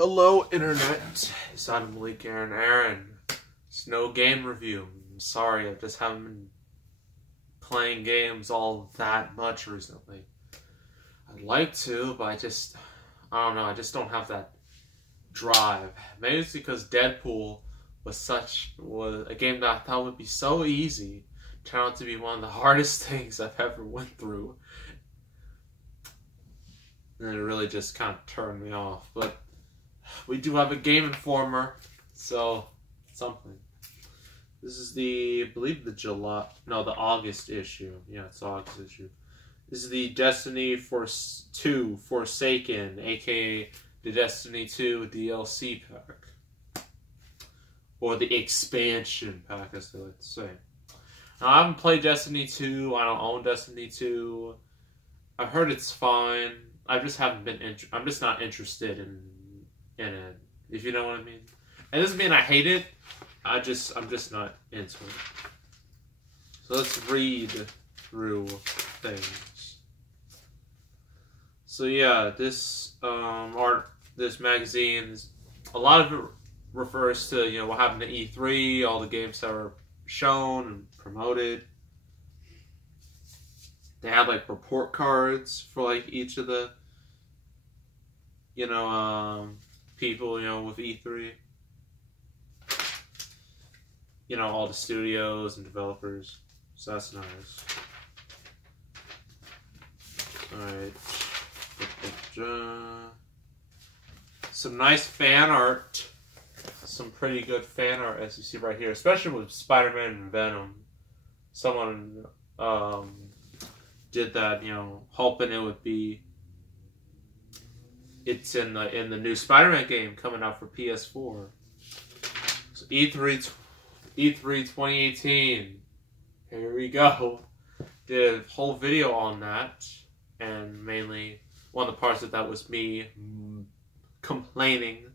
Hello, Internet. It's Adam Malik Aaron. It's no game review. I'm sorry, I just haven't been playing games all that much recently. I'd like to, but I don't know, I just don't have that drive. Maybe it's because Deadpool was a game that I thought would be so easy. Turned out to be one of the hardest things I've ever went through. And it really just kind of turned me off. But we do have a GameInformer, so something. This is I believe the August issue. Yeah, it's the August issue. This is the Destiny 2 Forsaken, aka the Destiny 2 DLC pack. Or the expansion pack, as they like to say. Now, I haven't played Destiny 2, I don't own Destiny 2. I've heard it's fine. I just haven't been I'm just not interested in it, if you know what I mean. It doesn't mean I hate it. I'm just not into it. So let's read through things. So yeah, this this magazine, a lot of it refers to what happened to E3, all the games that were shown and promoted. They had like report cards for like each of the people, with E3. All the studios and developers. So that's nice. Alright. Some nice fan art. Some pretty good fan art, as you see right here. Especially with Spider-Man and Venom. Someone did that, hoping it would be... It's in the new Spider-Man game coming out for PS4. So E3 2018. Here we go. Did a whole video on that, and mainly one of the parts of that was me complaining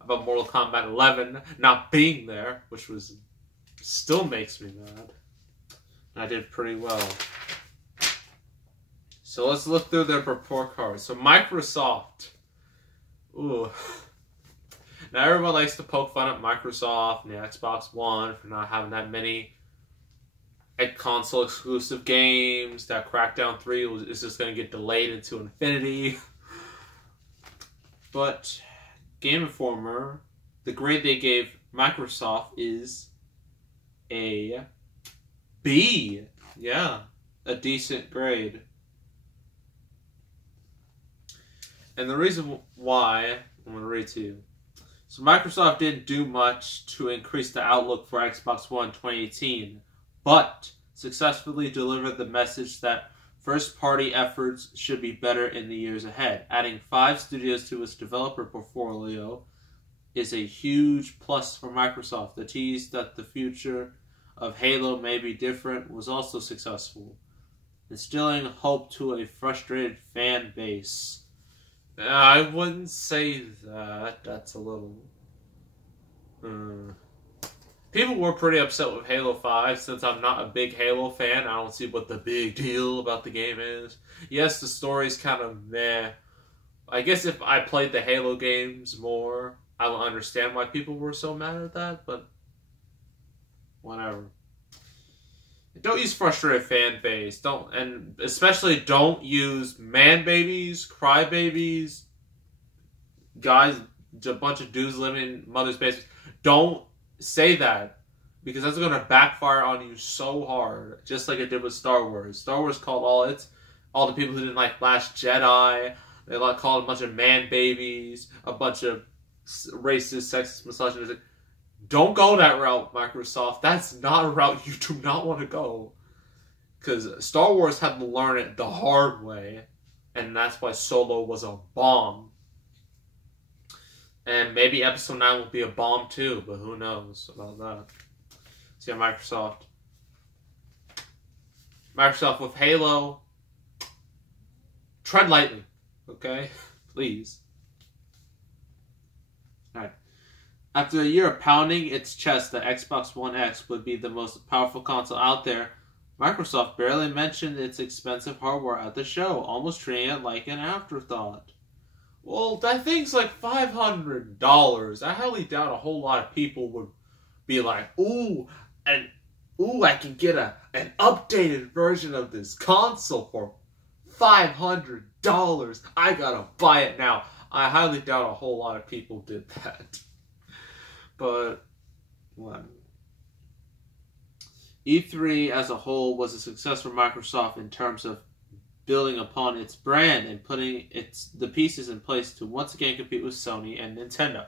about Mortal Kombat 11 not being there, which still makes me mad. And I did pretty well. So let's look through their report cards. So Microsoft. Ooh. Now everyone likes to poke fun at Microsoft and the Xbox One for not having that many console exclusive games. That Crackdown 3 is just going to get delayed into infinity. But Game Informer, the grade they gave Microsoft is a B. Yeah, a decent grade. And the reason why, I'm going to read to you. So Microsoft didn't do much to increase the outlook for Xbox One 2018, but successfully delivered the message that first-party efforts should be better in the years ahead. Adding 5 studios to its developer portfolio is a huge plus for Microsoft. The tease that the future of Halo may be different was also successful, instilling hope to a frustrated fan base. I wouldn't say that. That's a little... People were pretty upset with Halo 5. Since I'm not a big Halo fan, I don't see what the big deal about the game is. Yes, the story's kind of meh. I guess if I played the Halo games more, I would understand why people were so mad at that, but... whatever. Don't use frustrated fan base. And especially don't use man babies, cry babies, guys, a bunch of dudes living in mother's basements. Don't say that, because that's going to backfire on you so hard, just like it did with Star Wars. Star Wars called all the people who didn't like Last Jedi. They called a bunch of man babies, a bunch of racist, sexist, misogynistic. Don't go that route, Microsoft. That's not a route you do not want to go. Because Star Wars had to learn it the hard way. And that's why Solo was a bomb. And maybe Episode 9 will be a bomb too, but who knows about that. So yeah, Microsoft. Microsoft with Halo. Tread lightly, okay? Please. Alright. After a year of pounding its chest that Xbox One X would be the most powerful console out there, Microsoft barely mentioned its expensive hardware at the show, almost treating it like an afterthought. Well, that thing's like $500. I highly doubt a whole lot of people would be like, I can get an updated version of this console for $500. I gotta buy it now. I highly doubt a whole lot of people did that. But, what? E3 as a whole was a success for Microsoft in terms of building upon its brand and putting the pieces in place to once again compete with Sony and Nintendo.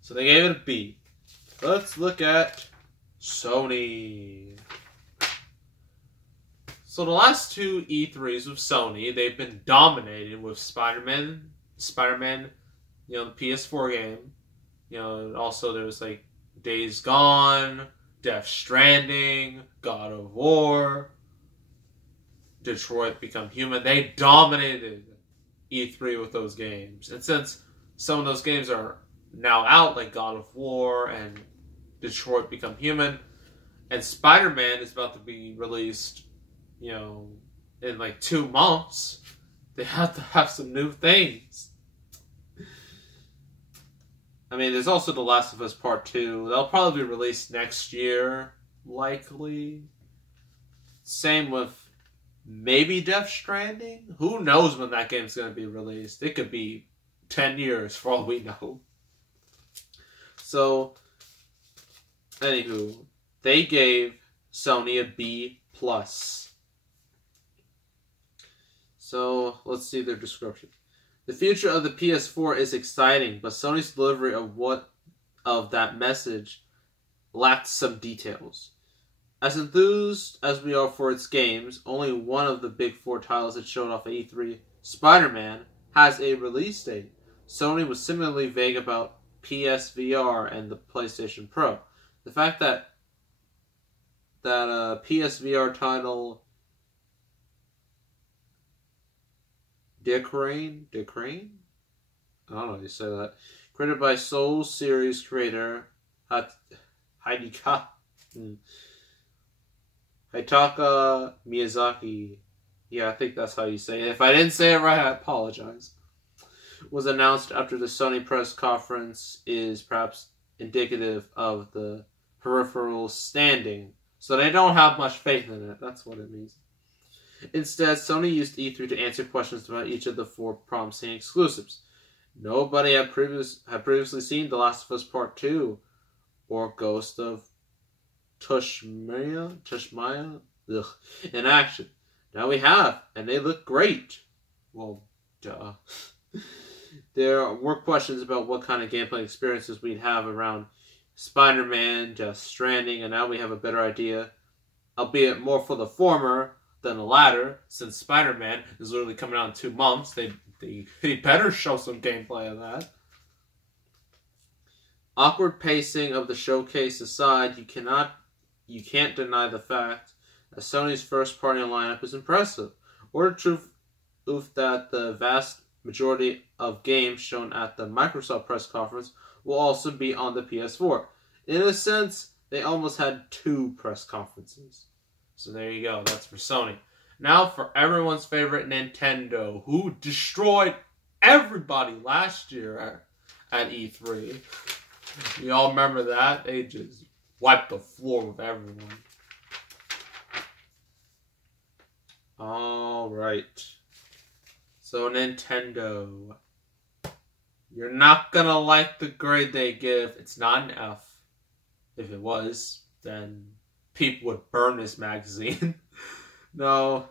So they gave it a B. Let's look at Sony. So the last two E3s with Sony, they've been dominated with Spider-Man, the PS4 game. Also there was like Days Gone, Death Stranding, God of War, Detroit Become Human. They dominated E3 with those games. And since some of those games are now out, like God of War and Detroit Become Human, and Spider-Man is about to be released, in like 2 months, they have to have some new things. I mean, there's also The Last of Us Part 2. That'll probably be released next year, likely. Same with maybe Death Stranding? Who knows when that game's going to be released? It could be 10 years for all we know. So, anywho, they gave Sony a B+. So, let's see their description. The future of the PS4 is exciting, but Sony's delivery of that message lacked some details. As enthused as we are for its games, only one of the big 4 titles it showed off at E3, Spider-Man, has a release date. Sony was similarly vague about PSVR and the PlayStation Pro. The fact that PSVR title Decrane? I don't know how you say that. Created by Soul series creator Hidetaka Miyazaki. Yeah, I think that's how you say it. If I didn't say it right, I apologize. Was announced after the Sony press conference is perhaps indicative of the peripheral standing. So they don't have much faith in it. That's what it means. Instead, Sony used E3 to answer questions about each of the 4 promising exclusives. Nobody had previously seen The Last of Us Part 2 or Ghost of Tsushima in action. Now we have, and they look great. Well, duh. There were questions about what kind of gameplay experiences we'd have around Spider-Man, Death Stranding, and now we have a better idea, albeit more for the former than the latter, since Spider-Man is literally coming out in 2 months. They better show some gameplay of that. Awkward pacing of the showcase aside, you can't deny the fact that Sony's first-party lineup is impressive, or the truth that the vast majority of games shown at the Microsoft press conference will also be on the PS4. In a sense, they almost had 2 press conferences. So there you go, that's for Sony. Now for everyone's favorite Nintendo, who destroyed everybody last year at E3. You all remember that? They just wiped the floor with everyone. Alright. So Nintendo. You're not gonna like the grade they give. It's not an F. If it was, then people would burn this magazine. No.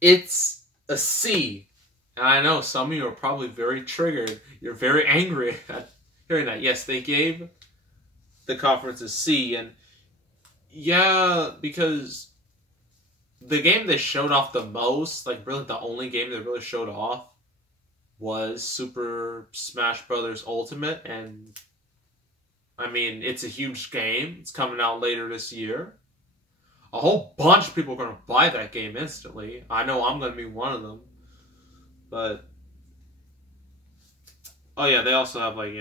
It's a C. And I know some of you are probably very triggered. You're very angry at hearing that. Yes, they gave the conference a C. And yeah, because the game they showed off the most, like really the only game they really showed off, was Super Smash Bros. Ultimate. And I mean, it's a huge game. It's coming out later this year. A whole bunch of people are going to buy that game instantly. I know I'm going to be one of them. But, oh yeah, they also have like,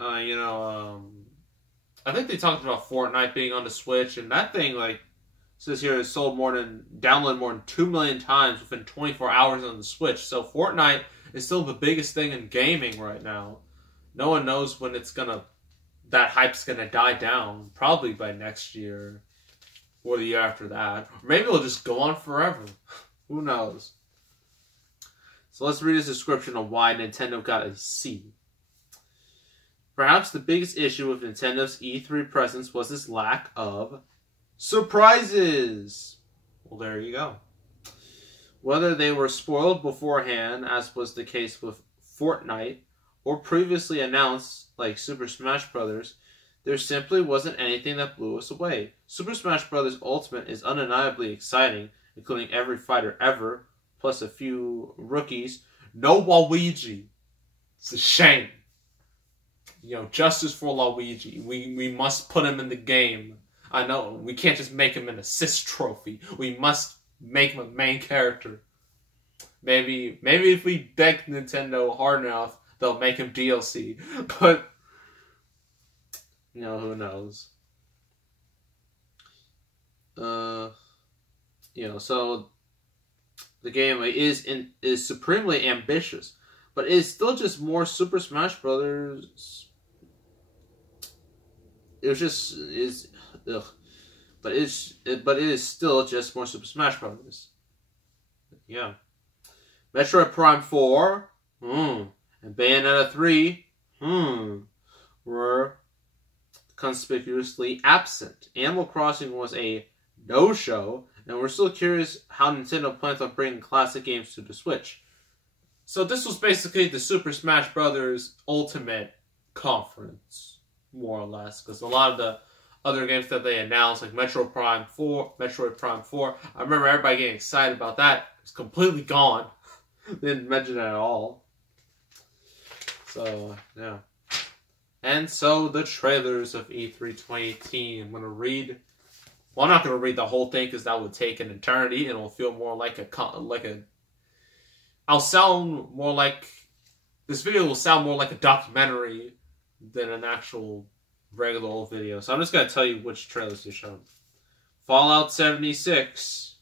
I think they talked about Fortnite being on the Switch, and that thing, like, says here it downloaded more than 2 million times within 24 hours on the Switch. So Fortnite is still the biggest thing in gaming right now. No one knows when that hype's gonna die down. Probably by next year or the year after that. Or maybe it'll just go on forever. Who knows? So let's read this description of why Nintendo got a C. Perhaps the biggest issue with Nintendo's E3 presence was its lack of surprises. Well, there you go. Whether they were spoiled beforehand, as was the case with Fortnite, or previously announced, like Super Smash Bros., there simply wasn't anything that blew us away. Super Smash Bros. Ultimate is undeniably exciting, including every fighter ever, plus a few rookies. No Waluigi. It's a shame. Justice for Luigi. We must put him in the game. I know, we can't just make him an assist trophy. We must make him a main character. Maybe if we beg Nintendo hard enough, they'll make him DLC. But, who knows? So the game is supremely ambitious, but it is still just more Super Smash Brothers. But it is still just more Super Smash Brothers. Yeah. Metroid Prime 4, and Bayonetta 3, were conspicuously absent. Animal Crossing was a no-show, and we're still curious how Nintendo plans on bringing classic games to the Switch. So this was basically the Super Smash Bros. Ultimate conference, more or less, because a lot of the other games that they announced, like Metroid Prime 4, I remember everybody getting excited about that. It's completely gone. They didn't mention it at all. So, yeah. And so, the trailers of E3 2018. I'm not going to read the whole thing because that would take an eternity, and it'll feel more like this video will sound more like a documentary than an actual regular old video. So I'm just going to tell you which trailers they showed. Fallout 76,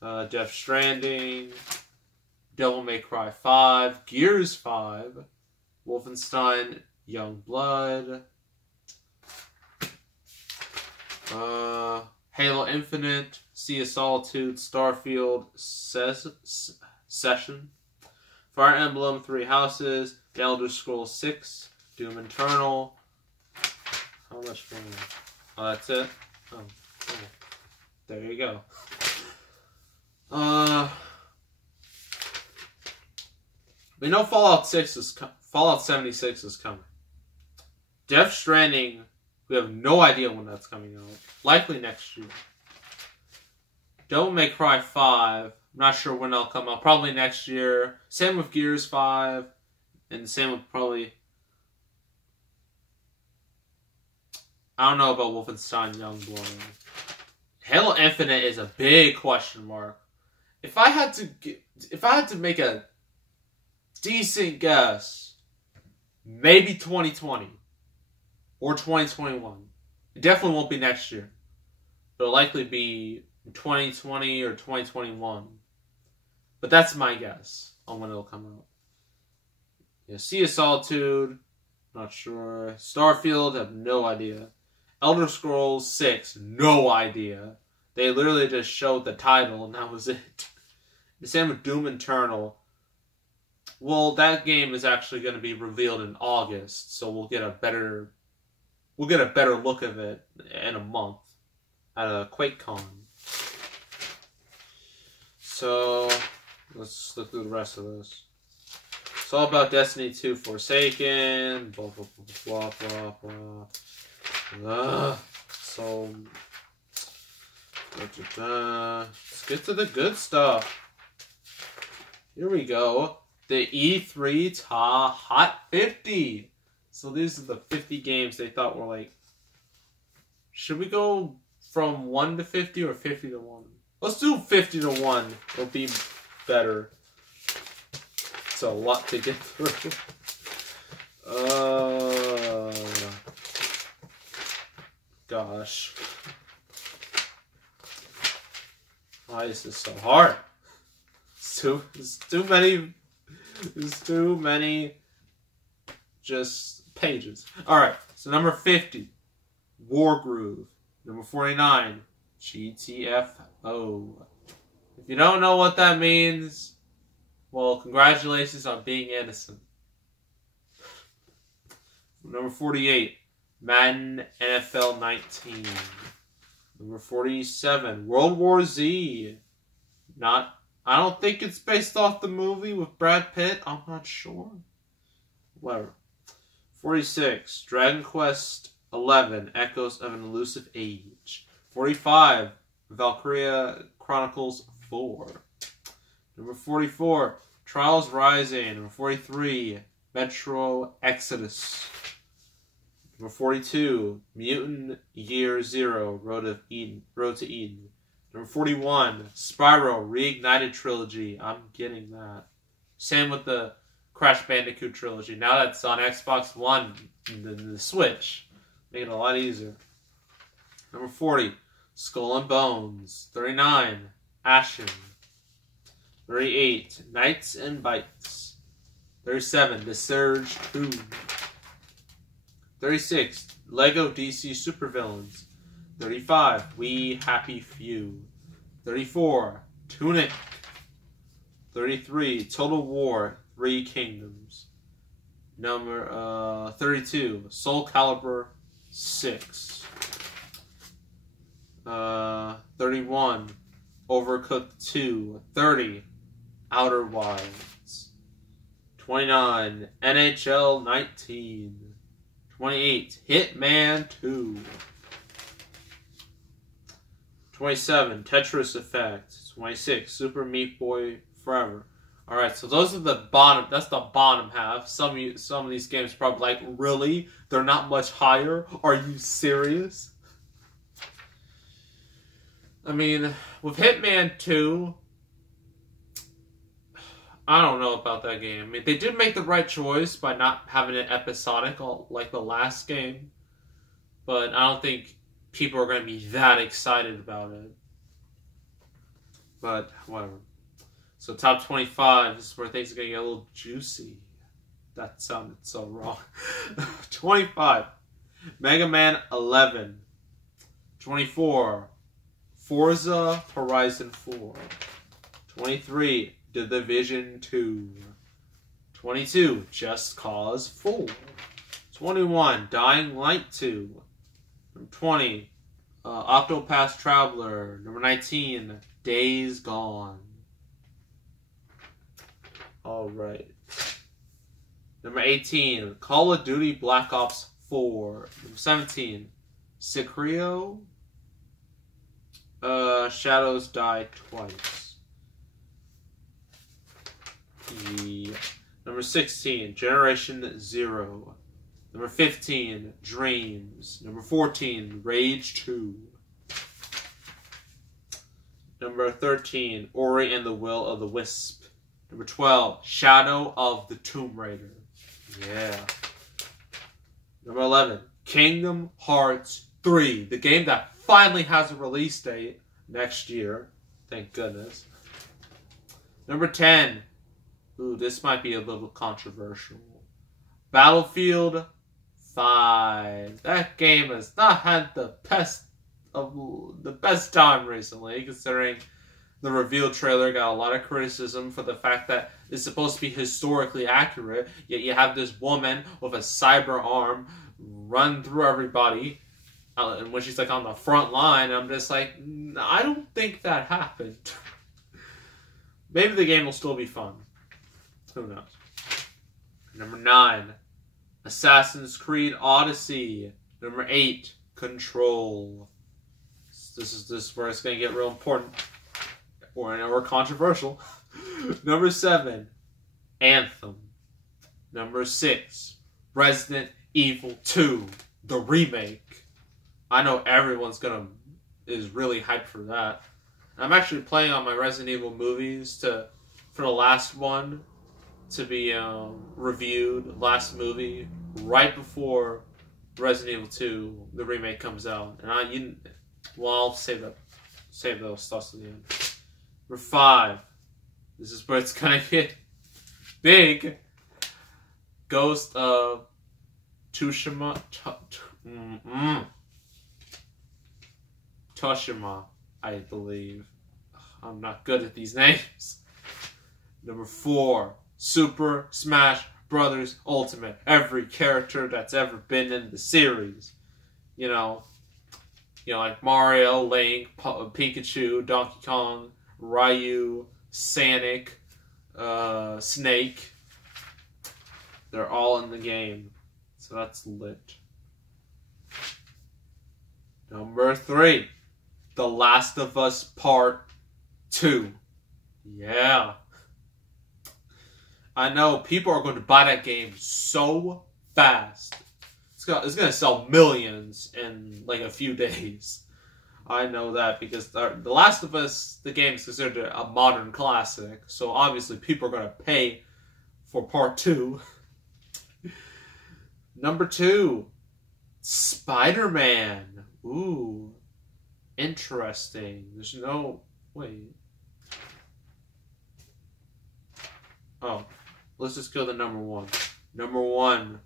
Death Stranding, Devil May Cry 5, Gears 5, Wolfenstein Youngblood, Halo Infinite, Sea of Solitude, Starfield Session, Fire Emblem 3 Houses, The Elder Scrolls 6, Doom Eternal. How much more? Oh, that's it? Oh. There you go. We know Fallout 76 is coming. Death Stranding, we have no idea when that's coming out. Likely next year. Devil May Cry 5, I'm not sure when that'll come out. Probably next year. Same with Gears 5. And same with probably... I don't know about Wolfenstein Youngblood. Halo Infinite is a big question mark. If I had to make a decent guess, maybe 2020 or 2021. It definitely won't be next year. It'll likely be 2020 or 2021. But that's my guess on when it'll come out. Yeah, Sea of Solitude, not sure. Starfield, have no idea. Elder Scrolls 6, no idea. They literally just showed the title and that was it. The same with Doom Eternal. Well, that game is actually going to be revealed in August, so we'll get a better look of it in a month at a QuakeCon. So let's look through the rest of this. It's all about Destiny 2 Forsaken, blah blah blah blah blah blah. So let's get to the good stuff. Here we go. The E3 Hot 50. So these are the 50 games they thought were like... Should we go from 1 to 50 or 50 to 1? Let's do 50 to 1. It'll be better. It's a lot to get through. Gosh. Why is this so hard? It's too many. There's too many. Just pages. All right. So number 50, War Groove. Number 49, GTFO. If you don't know what that means, well, congratulations on being innocent. Number 48, Madden NFL 19. Number 47, World War Z. I don't think it's based off the movie with Brad Pitt. I'm not sure. Whatever. 46, Dragon Quest 11, Echoes of an Elusive Age. 45, Valkyria Chronicles 4. Number 44, Trials Rising. Number 43, Metro Exodus. Number 42, Mutant Year Zero, Road to Eden. Number 41, Spyro Reignited Trilogy. I'm getting that. Same with the Crash Bandicoot Trilogy. Now that's on Xbox One and the Switch. Make it a lot easier. Number 40, Skull and Bones. 39, Ashen. 38, Knights and Bites. 37, The Surge 2. 36, Lego DC Supervillains. 35, We Happy Few. 34, Tunic. 33, Total War 3 Kingdoms. Number 32, Soul Calibur 6. 31, Overcooked 2. 30, Outer Wilds. 29, NHL 19. 28, Hitman 2. 27, Tetris Effect. 26, Super Meat Boy Forever. Alright, so those are the bottom, that's the bottom half. Some of these games are probably like, really? They're not much higher? Are you serious? I mean, with Hitman 2, I don't know about that game. I mean, they did make the right choice by not having it episodic like the last game. But I don't think people are going to be that excited about it. But, whatever. So, top 25, this is where things are going to get a little juicy. That sounded so wrong. 25, Mega Man 11. 24, Forza Horizon 4. 23, The Division 2. 22, Just Cause 4. 21, Dying Light 2. Number 20, Octopath Traveler. Number 19, Days Gone. Alright. Number 18, Call of Duty Black Ops 4. Number 17, Sekiro. Shadows Die Twice. Yeah. Number 16, Generation Zero. Number 15, Dreams. Number 14, Rage 2. Number 13, Ori and the Will of the Wisp. Number 12, Shadow of the Tomb Raider. Yeah. Number 11, Kingdom Hearts 3. The game that finally has a release date next year. Thank goodness. Number 10. Ooh, this might be a little controversial. Battlefield 5. That game has not had the best time recently, considering the reveal trailer got a lot of criticism for the fact that it's supposed to be historically accurate, yet you have this woman with a cyber arm run through everybody, and when she's like on the front line, I'm just like, I don't think that happened. Maybe the game will still be fun. Who knows? Number 9, Assassin's Creed Odyssey. Number 8, Control. This is where it's going to get real important. Or controversial. Number 7, Anthem. Number 6, Resident Evil 2, the remake. I know everyone's is really hyped for that. I'm actually playing on my Resident Evil movies for the last one to be reviewed, last movie, right before Resident Evil 2, the remake, comes out. And I'll save those stuff to the end. Number 5. This is where it's gonna get big. Ghost of Tsushima. Toshima, I believe. I'm not good at these names. Number 4. Super Smash Brothers Ultimate. Every character that's ever been in the series. You know, like Mario, Link, Pikachu, Donkey Kong, Ryu, Sonic, Snake. They're all in the game. So that's lit. Number 3. The Last of Us Part 2. Yeah. I know people are going to buy that game so fast. It's going to sell millions in like a few days. I know that because The Last of Us, the game is considered a modern classic. So obviously people are going to pay for Part 2. Number 2. Spider-Man. Ooh. Interesting. There's no... Wait. Oh. Let's just go to number 1. Number 1.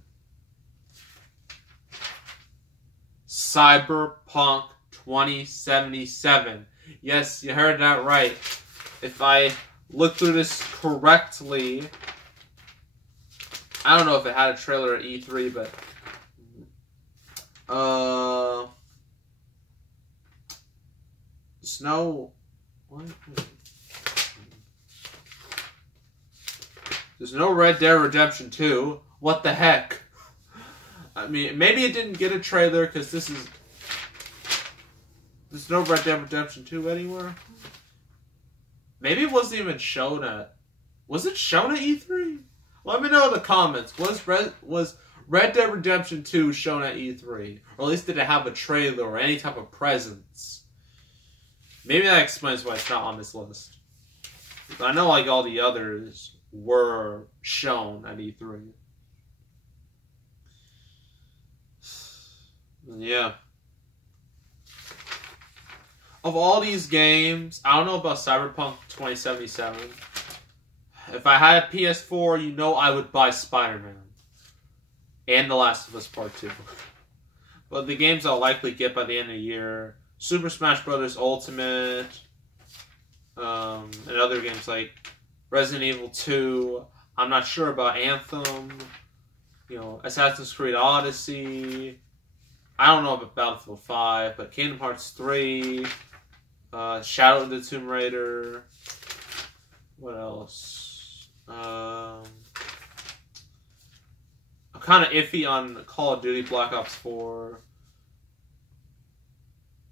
Cyberpunk 2077. Yes, you heard that right. If I look through this correctly... I don't know if it had a trailer at E3, but... Snow... What? There's no Red Dead Redemption 2. What the heck? I mean, maybe it didn't get a trailer because this is... There's no Red Dead Redemption 2 anywhere. Maybe it wasn't even shown at... Was it shown at E3? Let me know in the comments. Was Red Dead Redemption 2 shown at E3? Or at least did it have a trailer or any type of presence? Maybe that explains why it's not on this list. I know like all the others were shown at E3. Yeah. Of all these games, I don't know about Cyberpunk 2077. If I had a PS4, you know I would buy Spider-Man. And The Last of Us Part 2. But the games I'll likely get by the end of the year, Super Smash Bros. Ultimate, and other games like Resident Evil 2. I'm not sure about Anthem. Assassin's Creed Odyssey. I don't know about Battlefield 5, but Kingdom Hearts 3, Shadow of the Tomb Raider. What else? I'm kind of iffy on Call of Duty Black Ops 4.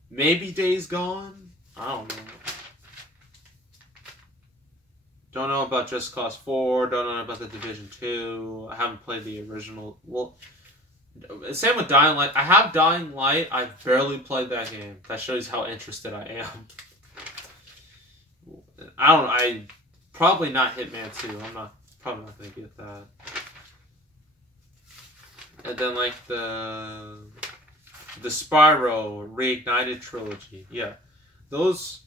Maybe Days Gone? I don't know. Don't know about Just Cause 4. Don't know about The Division 2. I haven't played the original. Well, same with Dying Light. I have Dying Light. I've barely played that game. That shows how interested I am. I probably not Hitman 2. Probably not gonna get that. And then like the Spyro Reignited trilogy. Yeah. Those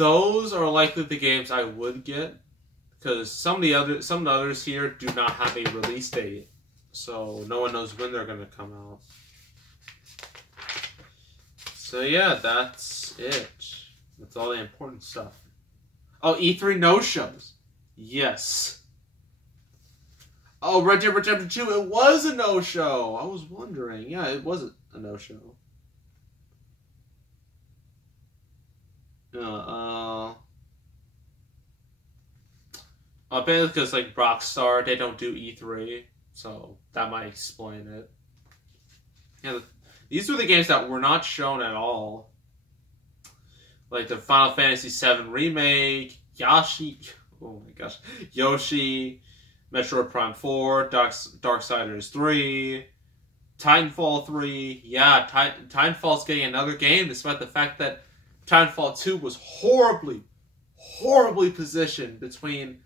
are likely the games I would get, because some of the others here do not have a release date. So no one knows when they're going to come out. So yeah, that's it. That's all the important stuff. Oh, E3 no-shows. Yes. Oh, Red Dead Redemption 2, it was a no-show. I was wondering. Yeah, it was a no-show. Apparently because like Rockstar, they don't do E3. So that might explain it. Yeah, these were the games that were not shown at all. Like the Final Fantasy VII Remake, Yoshi, Metroid Prime 4, Darksiders 3, Titanfall 3. Yeah, Titanfall's getting another game, despite the fact that Titanfall 2 was horribly positioned between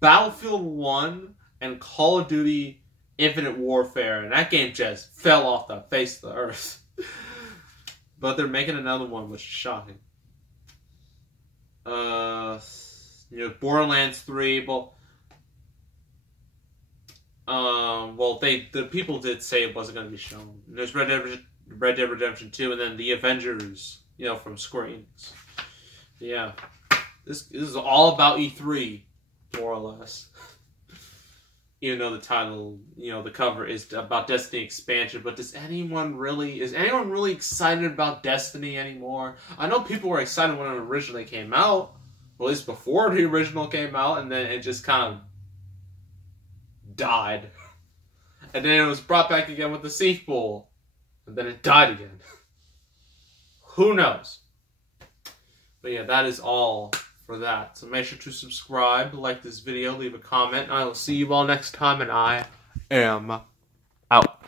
Battlefield 1 and Call of Duty Infinite Warfare, and that game just fell off the face of the earth. But they're making another one, which is shocking. Borderlands 3. Well, the people did say it wasn't going to be shown. There's Red Dead Redemption 2, and then the Avengers, from Square Enix. Yeah, this is all about E3, more or less. Even though the title, the cover is about Destiny expansion, but is anyone really excited about Destiny anymore? I know people were excited when it originally came out, or at least before the original came out, and then it just kind of died. And then it was brought back again with the sequel, and then it died again. Who knows? But yeah, that is all for that. So make sure to subscribe, like this video, leave a comment, and I will see you all next time, and I am out.